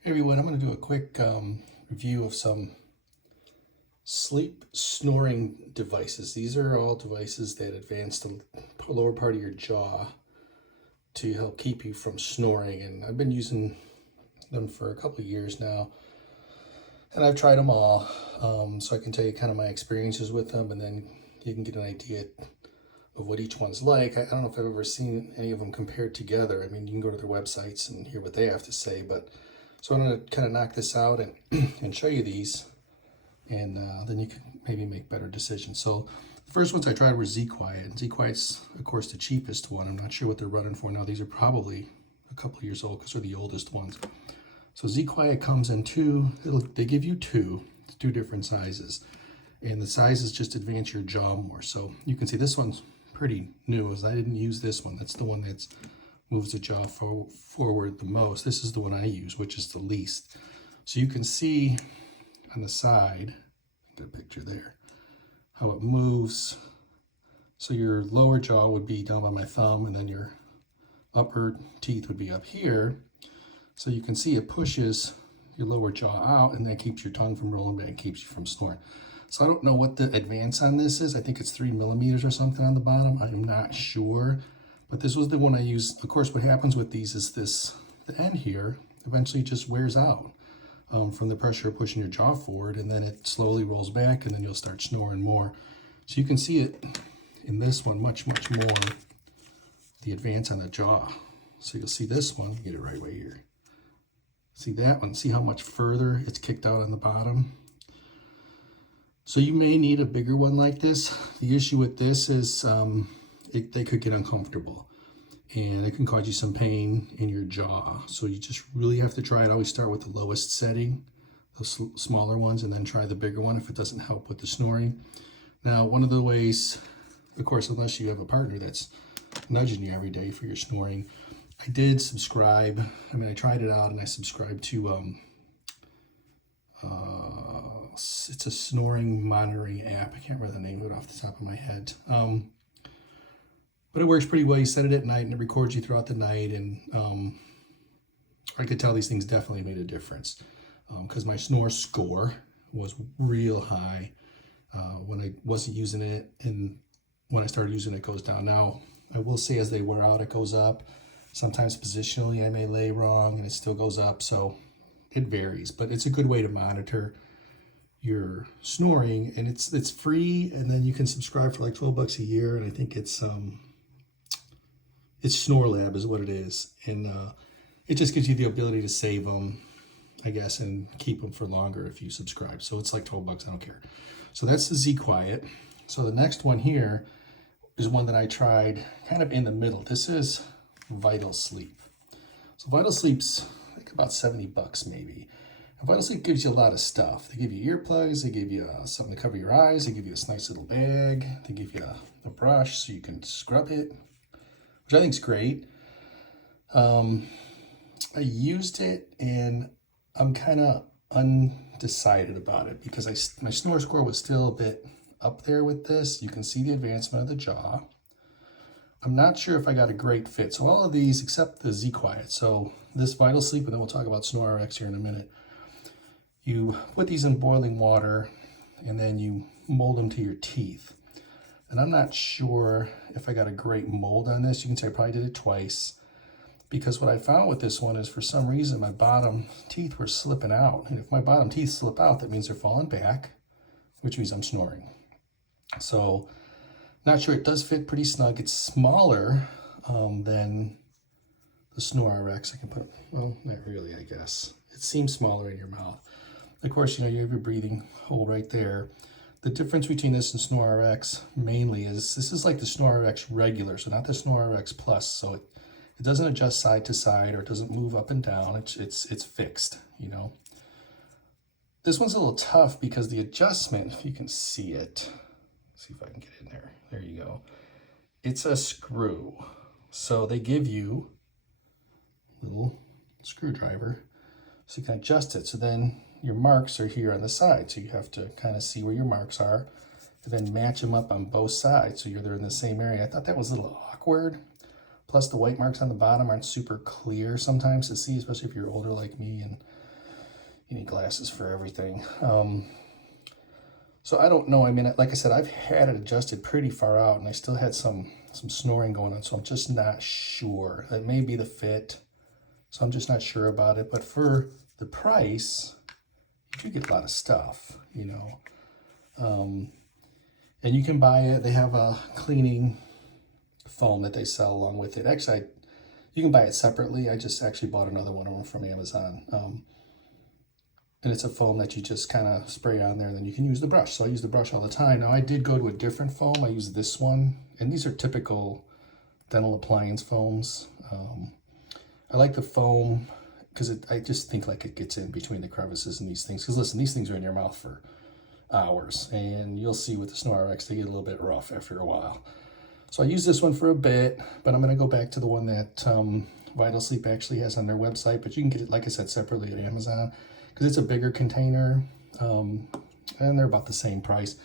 Hey everyone, I'm going to do a quick review of some sleep snoring devices. These are all devices that advance the lower part of your jaw to help keep you from snoring. And I've been using them for a couple of years now, and I've tried them all. So I can tell you kind of my experiences with them, and then you can get an idea of what each one's like. I don't know if I've ever seen any of them compared together. I mean, you can go to their websites and hear what they have to say, but so I'm going to kind of knock this out and, and show you these, and then you can maybe make better decisions. So the first ones I tried were ZQuiet. ZQuiet's, of course, the cheapest one. I'm not sure what they're running for now. These are probably a couple of years old because they're the oldest ones. So ZQuiet comes in they give you two different sizes. And the sizes just advance your jaw more. So you can see this one's pretty new, as I didn't use this one. That's the one that's moves the jaw forward the most. This is the one I use, which is the least. So you can see on the side, get a picture there, how it moves. So your lower jaw would be down by my thumb, and then your upper teeth would be up here. So you can see it pushes your lower jaw out, and that keeps your tongue from rolling back and keeps you from snoring. So I don't know what the advance on this is. I think it's 3 millimeters or something on the bottom. I'm not sure. But this was the one I used. Of course, what happens with these is the end here eventually just wears out from the pressure of pushing your jaw forward, and then it slowly rolls back, and then you'll start snoring more. So you can see it in this one much more, the advance on the jaw. So you'll see this one, get it right here. See that one, see how much further it's kicked out on the bottom? So you may need a bigger one like this. The issue with this is they could get uncomfortable, and it can cause you some pain in your jaw. So you just really have to try it. Always start with the lowest setting, those smaller ones, and then try the bigger one if it doesn't help with the snoring. Now, one of the ways, of course, unless you have a partner that's nudging you every day for your snoring, I did subscribe. I mean, I tried it out and I subscribed to, it's a snoring monitoring app. I can't remember the name of it off the top of my head. But it works pretty well. You set it at night and it records you throughout the night. And I could tell these things definitely made a difference because my snore score was real high when I wasn't using it. And when I started using it, it goes down. Now, I will say as they wear out, it goes up. Sometimes positionally, I may lay wrong and it still goes up. So it varies, but it's a good way to monitor your snoring, and it's free, and then you can subscribe for like $12 a year, and I think it's SnoreLab is what it is, and it just gives you the ability to save them, I guess, and keep them for longer if you subscribe. So it's like $12, I don't care. So that's the ZQuiet. So the next one here is one that I tried kind of in the middle. This is Vital Sleep. So Vital Sleep's I think about $70 maybe. And Vital Sleep gives you a lot of stuff. They give you earplugs, they give you something to cover your eyes, they give you this nice little bag, they give you a brush so you can scrub it, which I think is great. I used it and I'm kind of undecided about it because my snore score was still a bit up there with this. You can see the advancement of the jaw. I'm not sure if I got a great fit. So all of these except the ZQuiet. So this Vital Sleep, and then we'll talk about SnoreRx here in a minute. You put these in boiling water and then you mold them to your teeth. And I'm not sure if I got a great mold on this. You can say I probably did it twice, because what I found with this one is for some reason my bottom teeth were slipping out. And if my bottom teeth slip out, that means they're falling back, which means I'm snoring. So not sure, it does fit pretty snug. It's smaller than the SnoreRx. I can put, well, not really, I guess. It seems smaller in your mouth. Of course, you know, you have your breathing hole right there. The difference between this and SnoreRx mainly is this is like the SnoreRx regular, so not the SnoreRx Plus. So it doesn't adjust side to side, or it doesn't move up and down. It's fixed, you know. This one's a little tough because the adjustment, if you can see it, let's see if I can get in there. There you go. It's a screw. So they give you a little screwdriver so you can adjust it. So then your marks are here on the side. So you have to kind of see where your marks are and then match them up on both sides so they're in the same area. I thought that was a little awkward. Plus the white marks on the bottom aren't super clear sometimes to see, especially if you're older like me. And You need glasses for everything. So I don't know. I mean, like I said, I've had it adjusted pretty far out, and I still had some snoring going on. So I'm just not sure. That may be the fit. So I'm just not sure about it. But for the price, you do get a lot of stuff, you know. And you can buy it. They have a cleaning foam that they sell along with it. Actually, you can buy it separately. I just actually bought another one of them from Amazon. And it's a foam that you just kind of spray on there, and then you can use the brush. So I use the brush all the time. Now, I did go to a different foam. I use this one, and these are typical dental appliance foams. I like the foam because I just think like it gets in between the crevices and these things. Because listen, these things are in your mouth for hours, and you'll see with the SnoreRx, they get a little bit rough after a while. So I use this one for a bit, but I'm going to go back to the one that Vital Sleep actually has on their website. But you can get it, like I said, separately at Amazon, because it's a bigger container, and they're about the same price.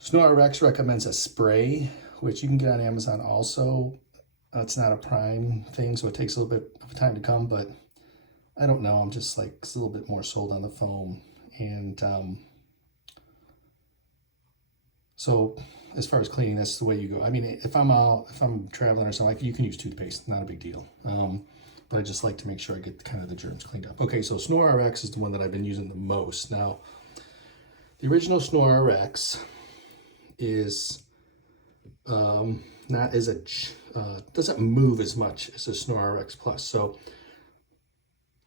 SnoreRx recommends a spray, which you can get on Amazon also. It's not a Prime thing, so it takes a little bit of time to come, but I don't know. I'm just like a little bit more sold on the foam. And so as far as cleaning, that's the way you go. I mean, if I'm traveling or something, like, you can use toothpaste, not a big deal. But I just like to make sure I get kind of the germs cleaned up. Okay, so SnoreRx is the one that I've been using the most. Now, the original SnoreRx is not as doesn't move as much as the SnoreRx Plus. So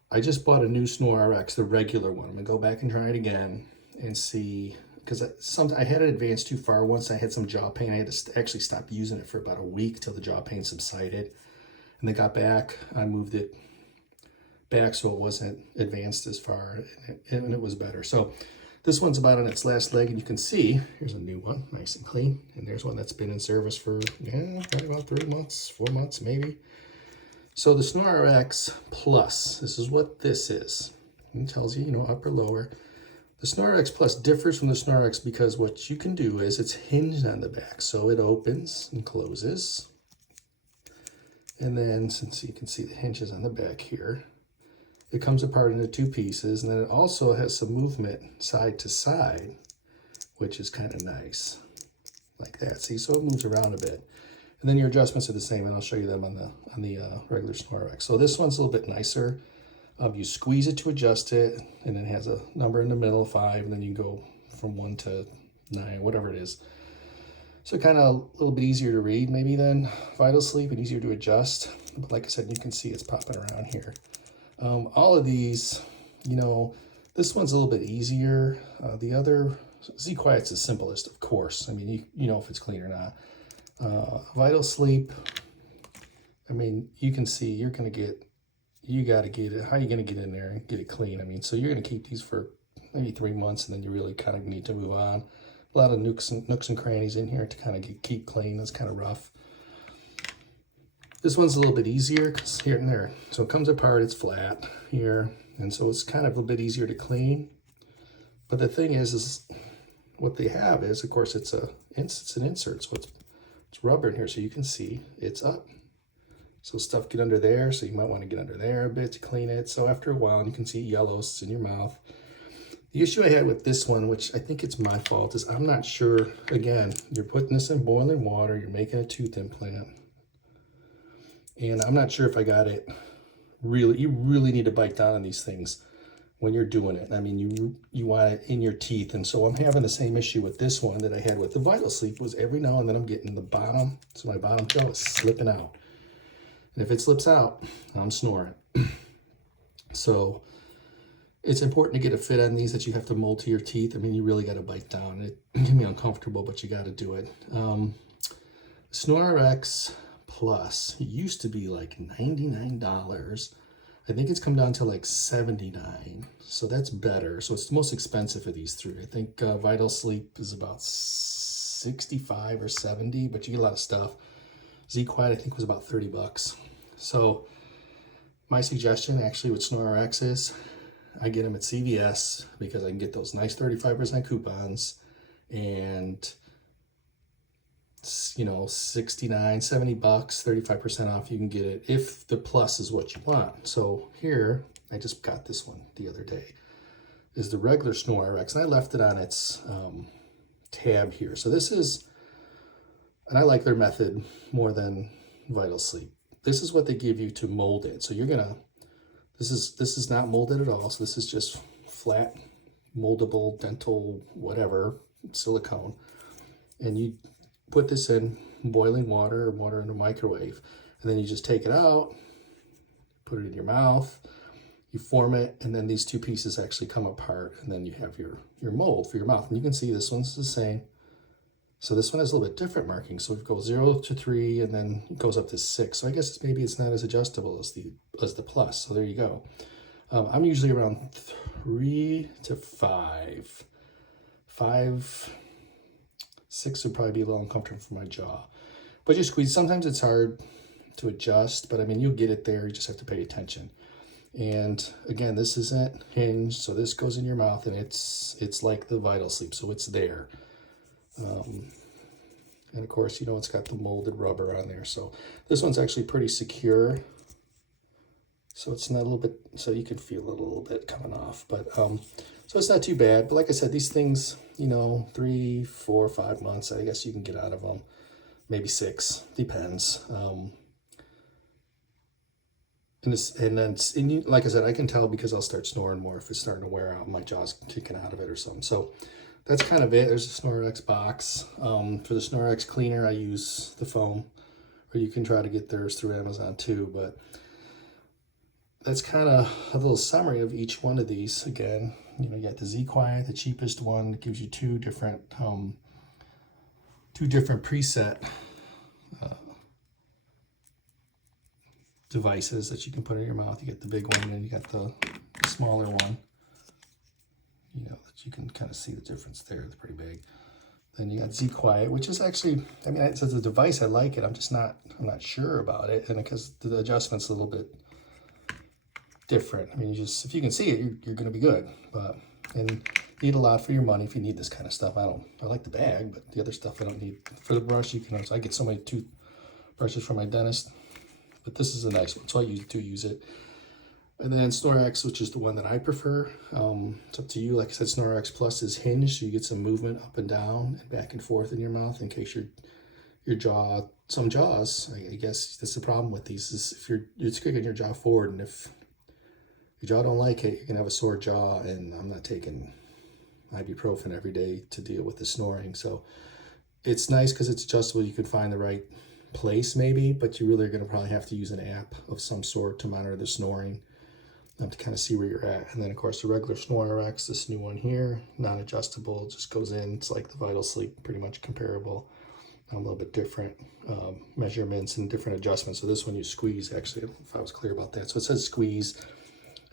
I just bought a new SnoreRx, the regular one. I'm gonna go back and try it again and see, because I had it advanced too far. Once I had some jaw pain, I had to actually stop using it for about a week till the jaw pain subsided. And they got back, I moved it back so it wasn't advanced as far, and it was better. So this one's about on its last leg, and you can see, here's a new one, nice and clean. And there's one that's been in service for, probably about 3 months, 4 months maybe. So the SnoreRx Plus, this is what this is. It tells you, upper, lower. The SnoreRx Plus differs from the SnoreRx because what you can do is it's hinged on the back. So it opens and closes. And then, since you can see the hinges on the back here, it comes apart into 2 pieces. And then it also has some movement side to side, which is kind of nice, like that. See, so it moves around a bit. And then your adjustments are the same, and I'll show you them on the regular SnoreRx. So this one's a little bit nicer. You squeeze it to adjust it, and it has a number in the middle, 5, and then you go from 1 to 9, whatever it is. So kind of a little bit easier to read maybe than Vital Sleep, and easier to adjust. But like I said, you can see it's popping around here. All of these, this one's a little bit easier. The other, ZQuiet's the simplest, of course. I mean, you know if it's clean or not. Vital Sleep, I mean, you can see you got to get it. How are you going to get in there and get it clean? I mean, so you're going to keep these for maybe 3 months, and then you really kind of need to move on. A lot of nooks and crannies in here to kind of keep clean. That's kind of rough. This one's a little bit easier because here and there. So it comes apart, it's flat here. And so it's kind of a bit easier to clean. But the thing is what they have is, of course, it's an insert. So it's rubber in here, so you can see it's up. So stuff get under there, so you might want to get under there a bit to clean it. So after a while, you can see yellows in your mouth. The issue I had with this one, which I think it's my fault, is I'm not sure, again, you're putting this in boiling water, you're making a tooth implant. And I'm not sure if I got it you really need to bite down on these things when you're doing it. I mean, you want it in your teeth. And so I'm having the same issue with this one that I had with the Vital Sleep, was every now and then I'm getting the bottom, so my bottom jaw is slipping out. And if it slips out, I'm snoring. So it's important to get a fit on these that you have to mold to your teeth. I mean, you really got to bite down. It can be uncomfortable, but you got to do it. SnoreRx Plus used to be like $99. I think it's come down to like $79. So that's better. So it's the most expensive of these 3. I think Vital Sleep is about $65 or $70, but you get a lot of stuff. ZQuiet, I think, was about $30. So my suggestion actually with SnoreRx is I get them at CVS because I can get those nice 35% coupons, and 69, 70 bucks, 35% off. You can get it if the Plus is what you want. So here, I just got this one the other day. is the regular SnoreRx, and I left it on its tab here. So this is, and I like their method more than Vital Sleep. This is what they give you to mold it. So you're gonna, this is not molded at all. So this is just flat, moldable, dental, whatever, silicone. And you put this in boiling water or water in a microwave. And then you just take it out, put it in your mouth, you form it, and then these two pieces actually come apart, and then you have your mold for your mouth. And you can see this one's the same. So this one has a little bit different marking. So it goes 0 to 3, and then it goes up to 6. So I guess maybe it's not as adjustable as the plus. So there you go. I'm usually around 3 to 5. 5, 6 would probably be a little uncomfortable for my jaw. But you squeeze. Sometimes it's hard to adjust, but I mean, you'll get it there. You just have to pay attention. And again, this isn't hinged, so this goes in your mouth, and it's like the Vital Sleep, so it's there. And of course, you know, it's got the molded rubber on there. So this one's actually pretty secure. So it's not a little bit, so you can feel it a little bit coming off, but so it's not too bad. But like I said, these things, you know, 3, 4, 5 months, I guess you can get out of them. Maybe 6, depends. And like I said, I can tell because I'll start snoring more if it's starting to wear out, my jaw's kicking out of it or something. So that's kind of it. There's a SnoreRx box. For the SnoreRx cleaner, I use the foam, or you can try to get theirs through Amazon too. But that's kind of a little summary of each one of these. Again, you know, you got the ZQuiet, the cheapest one, that gives you two different preset devices that you can put in your mouth. You get the big one, and you got the smaller one. You know, that you can kind of see the difference there. It's pretty big. Then you got ZQuiet, which is actually, I mean, it's a device. I like it. I'm not sure about it. And because the adjustment's a little bit different. I mean, if you can see it, you're going to be good. And you need a lot for your money if you need this kind of stuff. I like the bag, but the other stuff I don't need. For the brush, you can also, I get so many toothbrushes from my dentist, but this is a nice one, so I do use it. And then SnoreRx, which is the one that I prefer. It's up to you. Like I said, SnoreRx Plus is hinged, so you get some movement up and down and back and forth in your mouth in case your jaw, some jaws, I guess that's the problem with these, is if you're kicking your jaw forward, and if your jaw don't like it, you're gonna have a sore jaw. And I'm not taking ibuprofen every day to deal with the snoring. So it's nice because it's adjustable. You can find the right place maybe, but you really are going to probably have to use an app of some sort to monitor the snoring, to kind of see where you're at. And then of course the regular SnoreRx, this new one here, non-adjustable, just goes in. It's like the Vital Sleep, pretty much comparable, a little bit different measurements and different adjustments. So this one you squeeze, actually, I don't know if I was clear about that. So it says squeeze,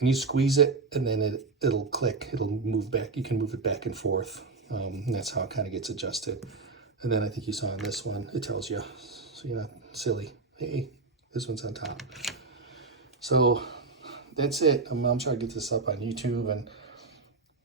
and you squeeze it, and then it'll click, it'll move back. You can move it back and forth, and that's how it kind of gets adjusted. And then I think you saw on this one, it tells you, so you're not silly. Hey, this one's on top. So that's it. I'm trying to get this up on YouTube, and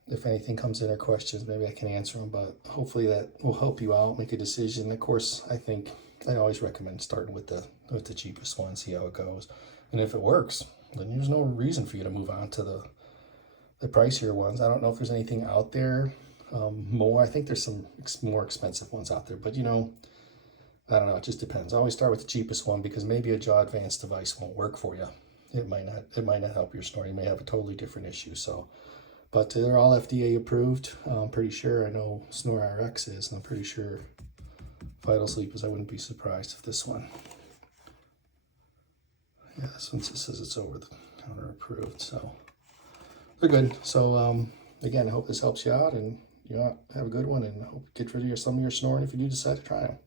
if anything comes in or questions, maybe I can answer them, but hopefully that will help you out, make a decision. Of course, I think I always recommend starting with the cheapest one, see how it goes. And if it works, then there's no reason for you to move on to the pricier ones. I don't know if there's anything out there more. I think there's some more expensive ones out there, but you know, I don't know, it just depends. I always start with the cheapest one because maybe a jaw advanced device won't work for you. It might not help your snoring. You may have a totally different issue. So, but they're all FDA approved. I'm pretty sure. I know SnoreRx is, and I'm pretty sure Vital Sleep is. I wouldn't be surprised if this one. Yeah, this one just says it's over the counter approved. So they're good. So again, I hope this helps you out, and you have a good one, and I hope you get rid of some of your snoring if you do decide to try them.